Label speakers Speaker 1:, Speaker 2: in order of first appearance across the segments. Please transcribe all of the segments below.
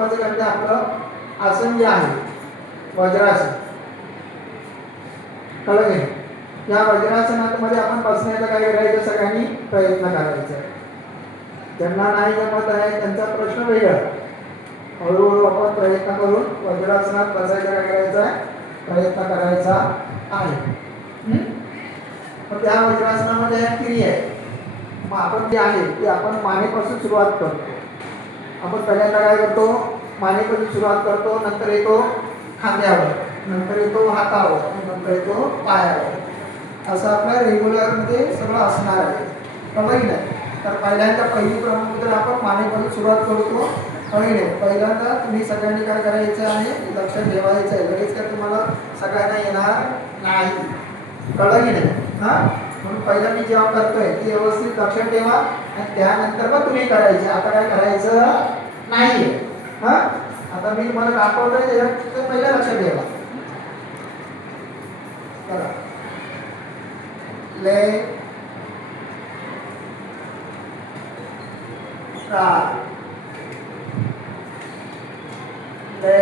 Speaker 1: महत्वाचं म्हणजे आपलं आसन जे आहे. वज्रासन. कळलं की नाही? या वज्रासनामध्ये आपण बसण्याचा काय करायचं? सगळ्यांनी प्रयत्न करायचा. त्यांना नाही जमत आहे त्यांचा प्रश्न वेगळा. हळूहळू आपण प्रयत्न करून वज्रासनात बसायचा काय करायचा? आहे प्रयत्न करायचा आहे. हम्म? मग त्या वज्रासनामध्ये एक क्रिया आहे. मग आपण जे आहे ते आपण मानेपासून सुरुवात करतो. आपण पहिल्यांदा काय करतो? मानेपासून सुरुवात करतो नंतर येतो खांद्यावर नंतर येतो हातावर नंतर येतो पायावर. असं आपल्या रेग्युलरमध्ये म्हणजे सगळं असणार आहे. कळलं नाही तर पहिल्यांदा पहिली प्रमुख आपण मानेपासून सुरुवात करतो. पहिले पहिल्यांदा तुम्ही सगळ्यांनी काय करायचं आहे? लक्षात ठेवायचं आहे. लगेच काय तुम्हाला सगळ्यांना येणार नाही. कळलं नाही? हां? म्हणून पहिलं मी जेव्हा करतोय ते व्यवस्थित लक्षात ठेवा आणि त्यानंतर मग तुम्ही करायचे. आता काय करायचं? नाहीये. हां? आता मी तुम्हाला दाखवतोय त्याच्यात ते पहिलं लक्षात ठेवा. बघा ले. रा ले.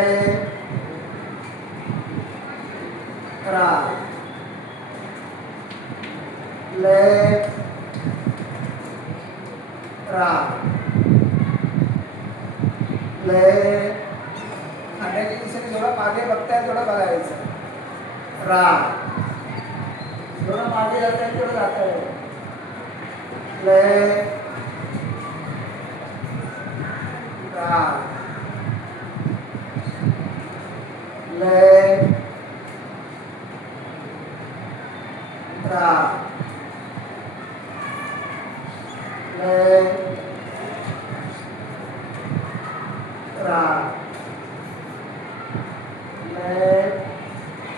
Speaker 1: रा. Let round let. खाण्याची दिशेने थोडं मागे बघताय थोडं बघायचं रा थोडं मागे जाताय थोडं जाताय लेट आहे ले रा ले रा ले रा ले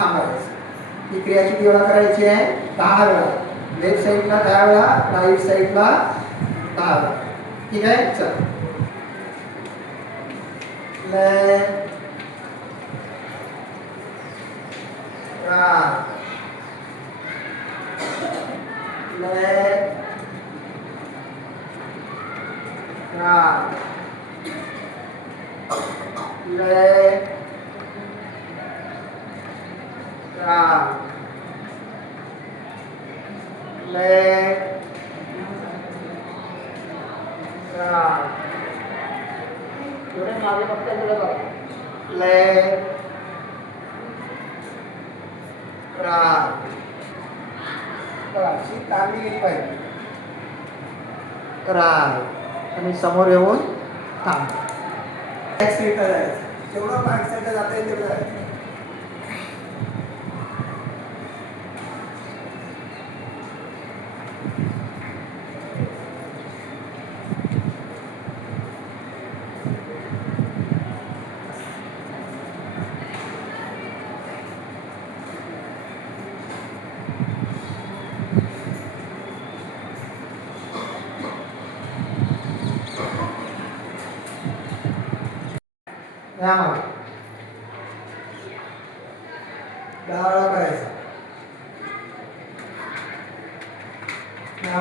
Speaker 1: थांबायचं ही क्रिया किती वेळा करायची आहे दहा वेळा. लेफ्ट साईडला दहा वेळा राईट साईडला दहा वेळा. ठीक आहे? चल. ले. रा. ले. रा. ले रा ले रा थोडे मागे बघता थोडं बघा ले रा बघा अशी तारली गेली पाहिजे रा आणि समोर येऊन थांब बॅक साईडला जायचं. जेवढं बॅक साईडला जाता येईल तेवढं. जायचं या मागे दहा वेळा करायचं या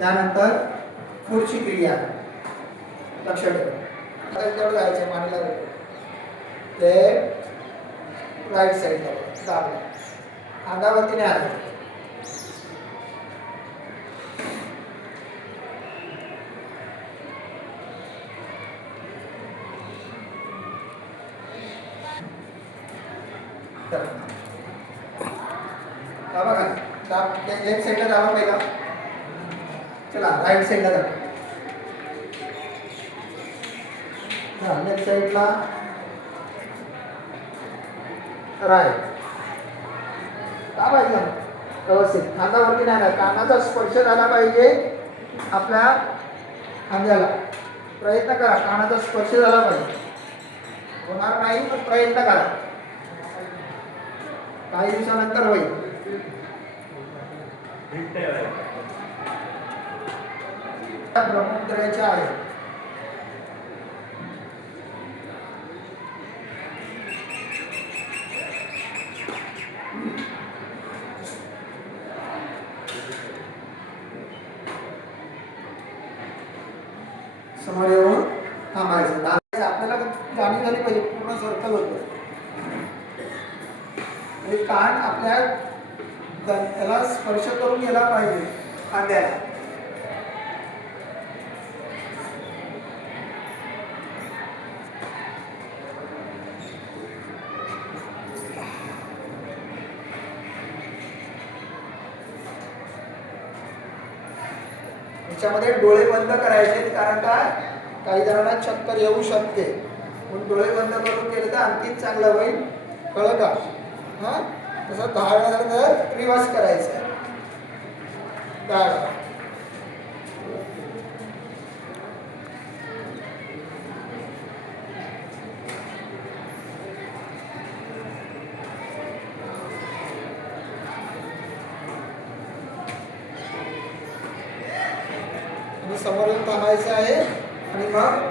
Speaker 1: त्यानंतर पुढची क्रिया. लक्ष ठेवा. तेवढं जायचं मानेला ते राईट साईडला दाबलं अंगावरती नाही आलं तर दाबा का दाब लेफ्ट साईडला दाबा पहिला चला राईट साईडला जा. लेफ्ट साईडला राईट का पाहिजे व्यवस्थित. खांदावरती नाही नाही. कानाचा स्पर्श झाला पाहिजे आपल्या खांद्याला. प्रयत्न करा कानाचा स्पर्श झाला पाहिजे. होणार नाही पण प्रयत्न करा. काही दिवसानंतर होईल. ब्रह्मपुत्र्याच्या आहे. समोर येऊन थांबायचं आपल्याला जाणीव झाली पाहिजे. पूर्ण सर्कल होतं. म्हणजे कान आपल्या त्याला स्पर्श करून गेला पाहिजे. खांद्याला याच्यामध्ये डोळे बंद करायचे कारण काय? काही जणांना चक्कर येऊ शकते. म्हणून डोळे बंद करून केलं तर आणखीच चांगलं होईल. कळलं का? हां? तसं दहा वेळा झालं तर करायचं. आहे दहा वेळा आणि समोर येऊन थांबायचं आहे आणि मग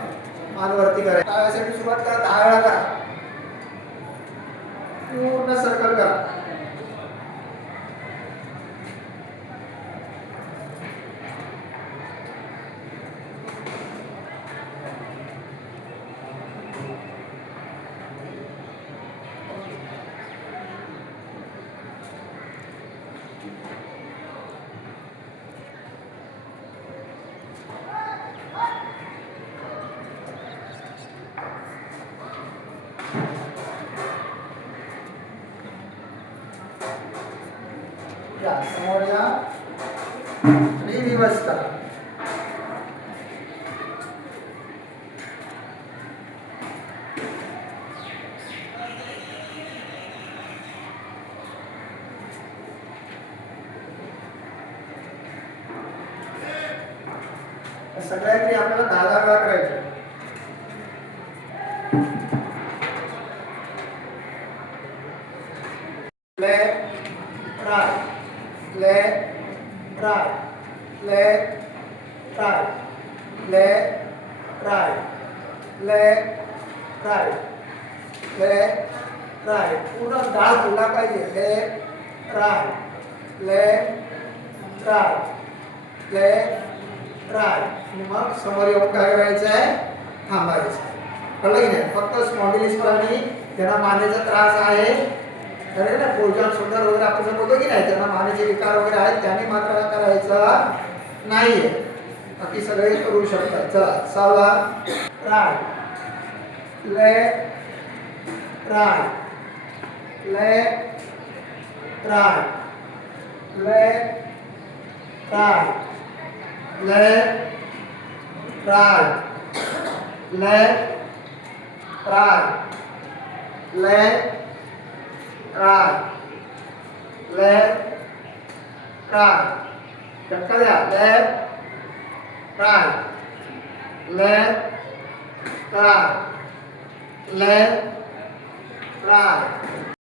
Speaker 1: मानवरती करायचं. टाळ्यासाठी सुरुवात करा दहा वेळा करा पूर्ण सर्कल करा या समोर या आणि रिवर्स करा सगळ्यांनी आपल्याला दहा दहा वेळा करायचं left, right, left, right, left, right. पूर्ण डाळ खुला पाहिजे. Left right left right left right मग समोर येऊन काय करायचं आहे? थांबायचं कळलं की नाही? फक्त स्पॉन्डिलिस्टरांनी ज्यांना मानेचा त्रास आहे अरे ना भोजन सुंदर वगैरे आपण जर बोलतो की नाही त्यांना मानेचे विकार वगैरे आहेत त्यांनी मात्र करायचा नाही आहे बाकी सगळे करू शकतात. चला सावला लय लेफ्ट लय लेफ्ट लय लेफ्ट चक्कर द्या. लय left right left right, left, right. Chặt cái nào? Left, right, left, right, left, right.